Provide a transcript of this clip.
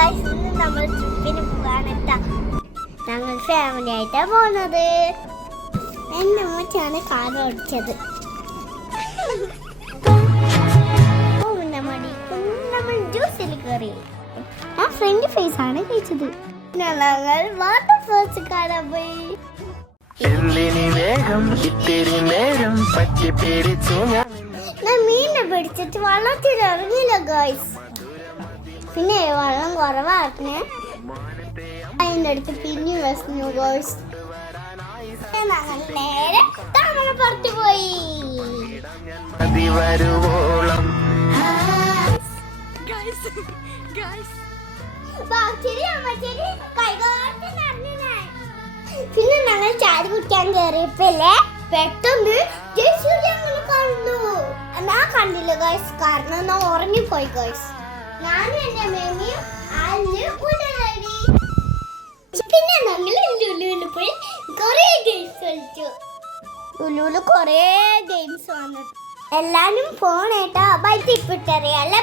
Guys, ഇന്ന് നമ്മൾ ട്രിപ്പിന് പോകാനെത്താ. ഞങ്ങൾ ഫാമിലി ആയിട്ടാ പോകുന്നത്. എൻ്റെ അമ്മച്ചാണ് കാർ ഓടിച്ചത്. നമ്മൾ ജ്യൂസിൽ കയറി. ആ ഫ്രണ്ട് ഫേസ് ആണ് കഴിച്ചത്. ഞങ്ങൾ വാട്ടർഫോൾസ് കാണാൻ പോയി. ഞാൻ മീനെ പിടിച്ചിട്ട് വള്ളത്തിൽ ഇറങ്ങിയില്ല ഗൈസ്. പിന്നെ വെള്ളം കുറവാണ്. അതിൻ്റെ അടുത്ത് പിന്നെ വിശന്നു ഗൈസ്. ഞങ്ങൾ നേരെ പുറത്തു പോയി. പിന്നെ ഞങ്ങൾ ചാടി കുടിക്കാൻ കയറിയപ്പോല്ലേ പെട്ടെന്ന് കണ്ടു. ഞാൻ കണ്ടില്ല ഗൈസ്, കാരണം ഞാൻ ഉറങ്ങിപ്പോയി ഗൈസ്. ഞാനും എന്റെ മേമിയും പിന്നെ ഞങ്ങൾ ലുലുവിൽ പോയി കൊറേ ഗെയിംസ് കളിച്ചു. ലുലുവില് കൊറേ ഗെയിംസ് വന്നു. എല്ലാരും പോണേട്ടാ. ബൈ, ടിപ്പിട്ടറിയല്ലേ.